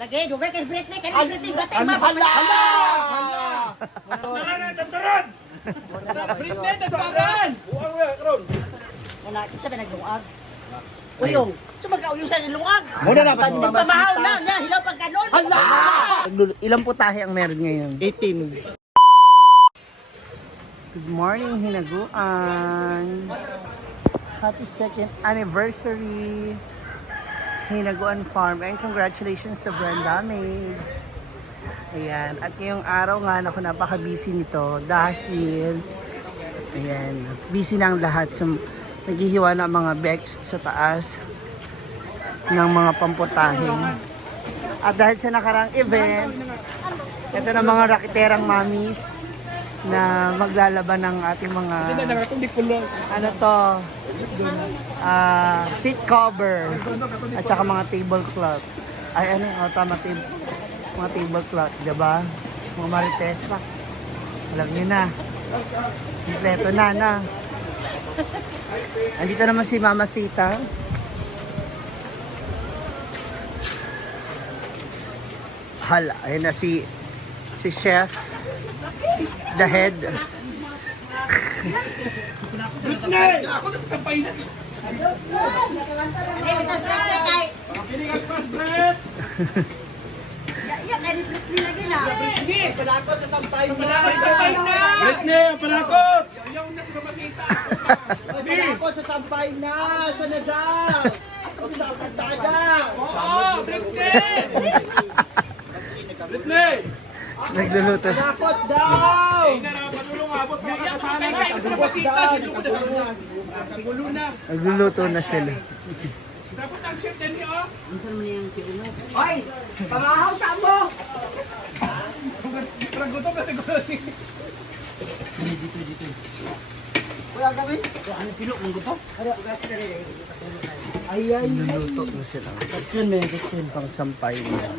Lagi, dugay kay Britney, kay Britney, batay Hala! mapapala. Tantaran! Britney, tantaran! Buang na, karon. Wala, isa ba nagluag? Uyong, sumagka-uyong sa niluag. Muna na, Hindi pa mahal na, niya, hilaw pag kanon. Ilang putahe ang meron ngayon? 18. Good morning, Hinaguan. Happy second anniversary, Hinaguan Farm. And congratulations sa brand damage. Ayan. At ngayong araw nga, ako napaka-busy nito dahil ayan, busy na ang lahat. So, naghihiwa na ang mga bags sa taas ng mga pamputahe. At dahil sa nakarang event, ito na mga rakiterang mamis na maglalaban ng ating mga ano to, seat cover at saka mga tablecloth. Ay ano, tama, mga tablecloth, diba? Mga marites pa. Alam niyo na. Kompleto na. Andito naman si Mama Sita. Hala, ayun na si Chef, the head. Britney! Ako na sasampay na. Pinigas pas, Brit! Iya, kay Britney lagi na. Britney! Panakot sa sampay Sampay na! Britney, panakot! Yaw na sa makita. Panakot sa sampay na! Sana daw! Huwag sa akong taga! Oo, Britney! Britney! Nagluluto. Panakot daw! Ay, narapatulong abot mga kasana na. Sa makita. Kagulo na. Nagluluto na sila. Dapat ang chef din niyo, oh. Hoy! Pamahaw sa mo! Parang gutom na siguro. Wala gawin? Ano pilo ng gusto? Ay, nagluluto na sila. Pang sampay niya.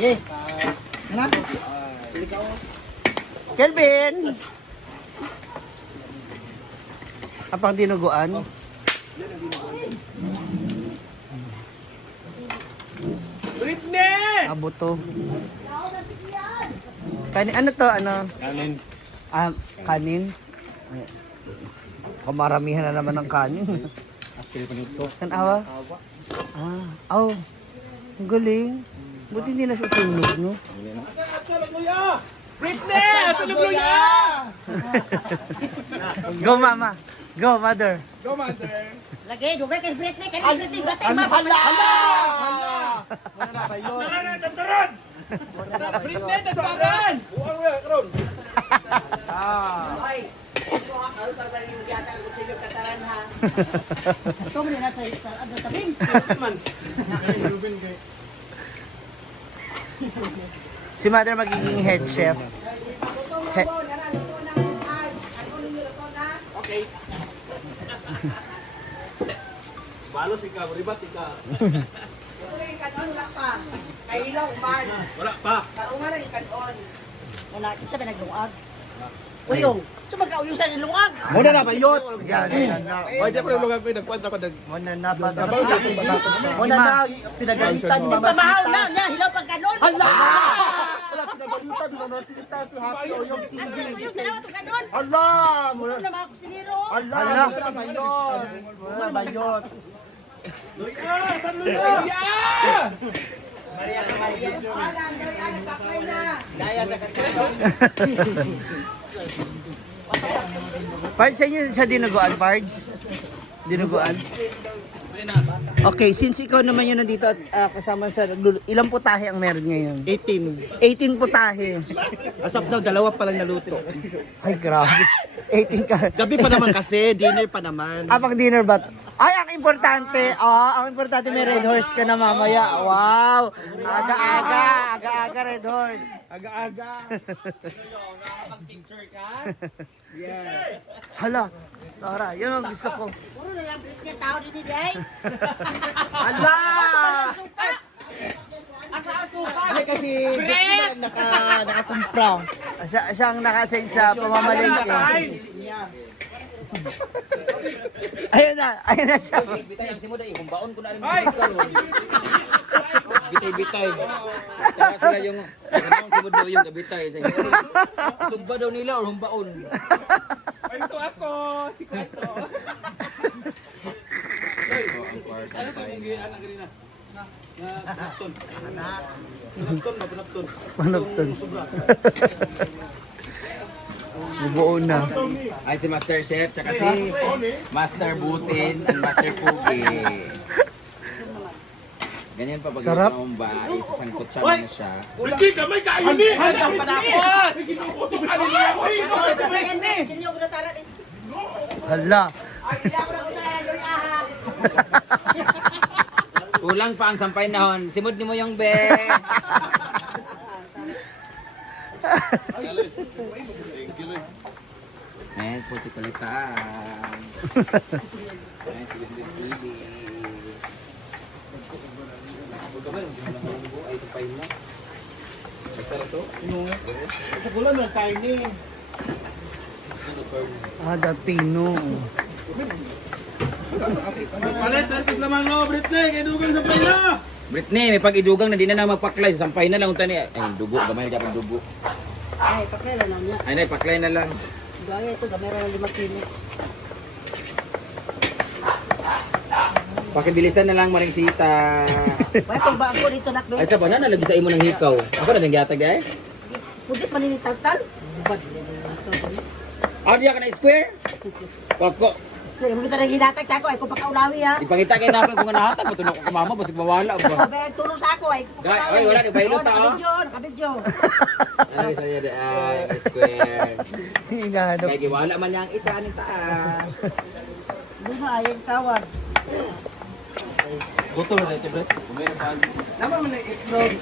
Eh! Ano? Kelvin! Apang dinuguan? Britney! Abuto. Kanin, ano to? Ano? Kanin. Kanin? Kamaramihan na naman ng kanin. Apil pa nito. Tanawa? Oh. Ang galing. Buti hindi nasusunog, no? Britney! Tulog luya! Go, mama. Go, mother. Go, mother. Lagi, dugay kay Britney, kay Britney, batay mapapala. Tantaran! Britney, tantaran! Buang na, karon. Ito mo na sa tabing. Si mother magiging head chef. Okay. Balos ikaw, ribat ikaw. Wala pa. Wala, isa ba nagluag? Uyong, sumagka-uyong sa niluag. Muna na, bayot. Yan. Ay, di ako nang lugar ko, nagkwanta ko. Muna na ba? Muna na, pinagalitan Hindi pa mahal na, niya, hilaw pag kanon. Wala, pinagalitan. Mamasita si Happy o yung Ano yung uyong, tanawa to kanon. Ala! Ano na mga kusinero? Ala! Bayot! Wala, bayot. Luya! Saan luya? Luya! Pards, sa inyo sa dinuguan, Pards? Dinuguan? Okay, since ikaw naman yun nandito at kasama sa ilang putahe ang meron ngayon? 18. 18 putahe. As of now, dalawa pa lang naluto. Ay, grabe. 18 ka. Gabi pa naman kasi, dinner pa naman. Pang dinner ba? Ay, ang importante, ang importante may red horse ka na mamaya. Wow! Aga-aga red horse. Aga-aga. Picture ka? Yeah. Hala, Laura, yun ang gusto ko. Puro na lang Britney tao din ni Day. Hala! Suka. Ay, kasi nakakumpra. Siya ang nakasign sa pamamalengke. Ayun na siya. Ay! bitay-bitay. Kaya sila yung si Budo yung kabitay. Sugba daw nila or humbaon. Ito ako, si Kaso. Ang par sampay. Panapton. Bubuo na. Ay si Master Chef, tsaka si Master Butin and Master Pugi. Ganyan pa pag Sarap. humba, isasangkot siya na siya. Hindi ka may kain ni! Ang panakot! May ginukutok ka niya ako eh! Sino ko na tarat eh? Hala. Ay, hindi ako na kutara. Yung aha. Kulang pa ang sampay nahon. Simod ni mo yung be. Ayan po si Kulitan. Ayan si Lindy TV. Ay, sampay na. Basta na to? Sa gulan ng kain ni. Ada pino. Palit, tapos lamang no, Britney, kaya dugang sa play na! Britney, may pag-idugang na di na lang magpaklay. Sampay na lang unta ni. Ay, dugo. Gamay na kapag dugo. Ay, pakailan na niya. Ay, na, paklay na lang. Gaya ito, gamera ng 5 kilo. Pakibilisan na lang, Maring Sita. Kaya kung ba ako dito nakbe? Ay, sa banana, lagi sa imo ng hikaw. Ako na nang yatag eh. Pudit maninital-tal. Bubad. Ah, diya ka na square? Pako. Spray, mo kita na ginatag sa ako. Ay, kung pakaulawi ha. Ipangita kayo na ako kung nahatag. Matulog ko kumama, basig mawala ba? Sabi, tulong sa ako. Ay, kung Guy, ay, wala, nagbaylo ta, oh. Nakabidyo, nakabidyo. Ay, sa'yo di ay, square. Hinahanap. Kaya giwala man niya ang isa ng taas. Doon na, ayang tawad. Buto na ito, Brit. Kumero pa. Naman mo na itlog.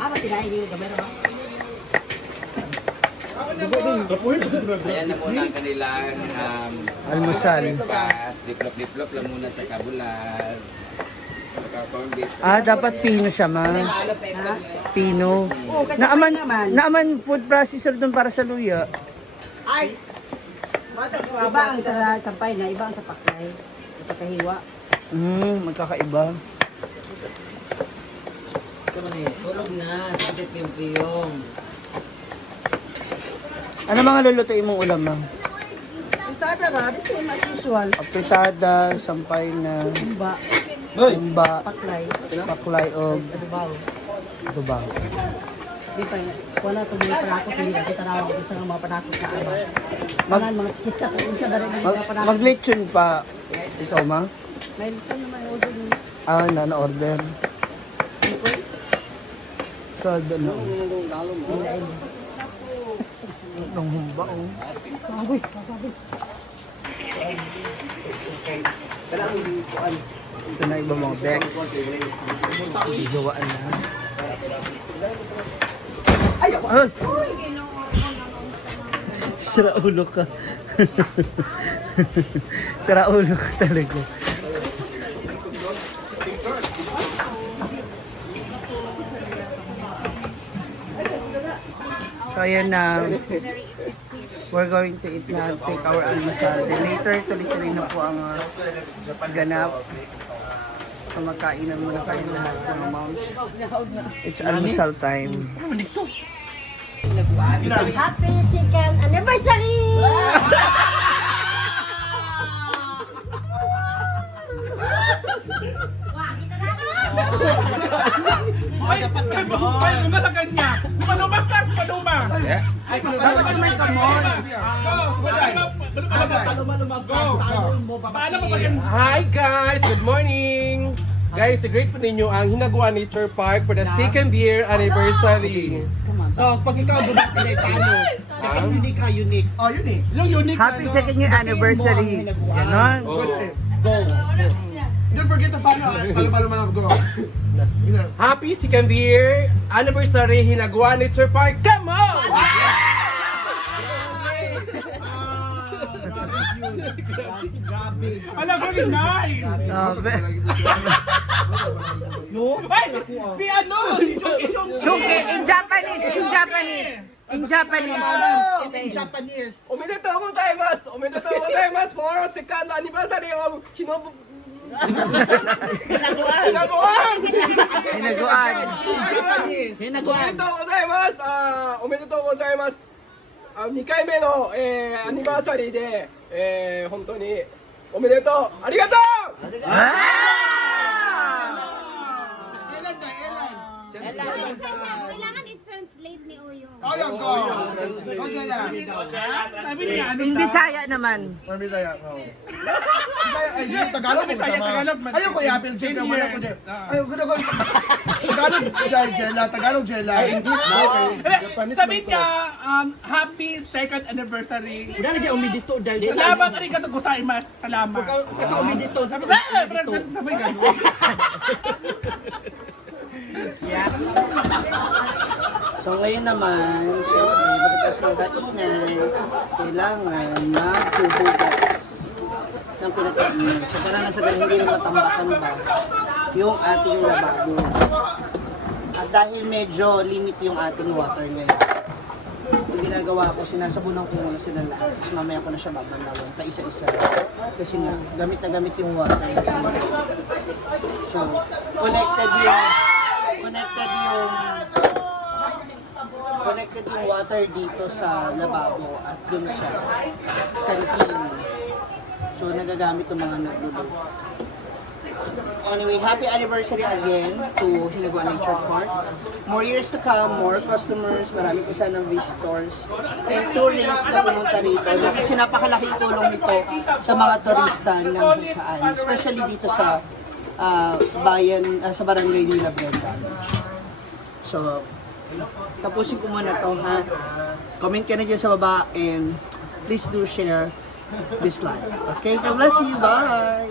Ama, tinahin niyo yung gamera ba? Ayan na muna ang kanilang Almusal. breakfast. Diplop-diplop lang muna sa kabulag. Saka corn beef. Ah, dapat pino siya, ma. Alot na itlog. Pino. Oo, kasi Naaman, naman. naaman food processor dun para sa luya. Ay! Iba ang sa sampay na, iba ang sa paklay. Pagkahiwa. Magkakaiba. Ito mo na eh. Tulog na. Sabi piyong-piyong. Ano mga lulutuin mong ulam, ma? Ang tada na, the same as usual. Apritada, sampay na, Iba, umba, paklay, paklay o adubaw. dubaw. Di pa, wala itong mga panakot, hindi na kita rawag ito sa mga panakot na iba. Mga kitsa, kung siya ba rin yung mga panakot. Mag-lechon pa. Ikaw, ma? May saan naman yung order nyo? Ah, na-order. Kada na. Nang humba, oh. Sabi, sabi. Ito na iba mga bags. Gawaan na. Ay! Sira ulo ka. Sira ulo ka talaga. So ayan na. We're going to eat na, take our almusal. Then later, tuloy-tuloy na po ang ganap. So magkainan muna kayo lahat mga moms. It's almusal time. Happy second anniversary! Ay, dapat ka mo. Ay, lumalagan niya. Sumaluma ka, sumaluma. Dapat yung may kamon. Hi guys! Good morning! Guys, i-greet po ninyo ang Hinaguan Nature Park for the second year anniversary. So, pag ikaw bumati na paano? Dapat unique ka, unique. Oh, unique. Yung unique Happy second year anniversary. Ganon. Go! Don't forget to follow. Palo-palo man go. Happy second year anniversary Hinaguan Nature Park. Come on! Grabe. Alam ko rin, nice. Sabi. No? Ay, si ano? Si Chunky Chunky. Suki in Japanese, in Japanese. In Japanese. In Japanese. おめでとうございます。おめでとうございます。for second anniversary of Hinobu Hinaguan! Hinaguan. Japanese! Omedetou gozaimasu! おめでとうございます。2回目の、アニバーサリーで、本当におめでとうありがとう Kailangan i-translate ni Oyo. Ayun ko! In Bisaya naman. Ay, di Tagalog mo sama. Ayaw ko yapil check naman ako din. Ayaw ko ko. Tagalog Jella, Tagalog Jella. Ay, English mo kay Japanese. Sabi niya, happy second anniversary. Wala lagi umidito dahil sa Salamat, arigato gozaimasu. Salamat. kaka umidito. Sabi ko, Sabi ganun. So ngayon naman, syempre, pagkatapos ng kainan, kailangan maghuhugas ng pinagkainan. So para nasa ganun, hindi na matambakan ba yung ating lababo. At dahil medyo limit yung ating water ngayon, yung ginagawa ko, sinasabunan ko muna sila lahat. Tapos mamaya ko na siya babanawan, pa isa-isa. Kasi nga, gamit na gamit yung water. So, connected yung water dito sa lababo at dun sa canteen. So, nagagamit ng mga nagluluto. Anyway, happy anniversary again to Hinaguan Nature Park. More years to come, more customers, marami pa sanang visitors, and tourists na pumunta rito. Kasi napakalaking tulong nito sa mga turista ng saan, especially dito sa bayan, sa barangay nila Brenda. So, tapusin ko muna to, ha? Comment ka na dyan sa baba and please do share this live. Okay? God bless you. Bye!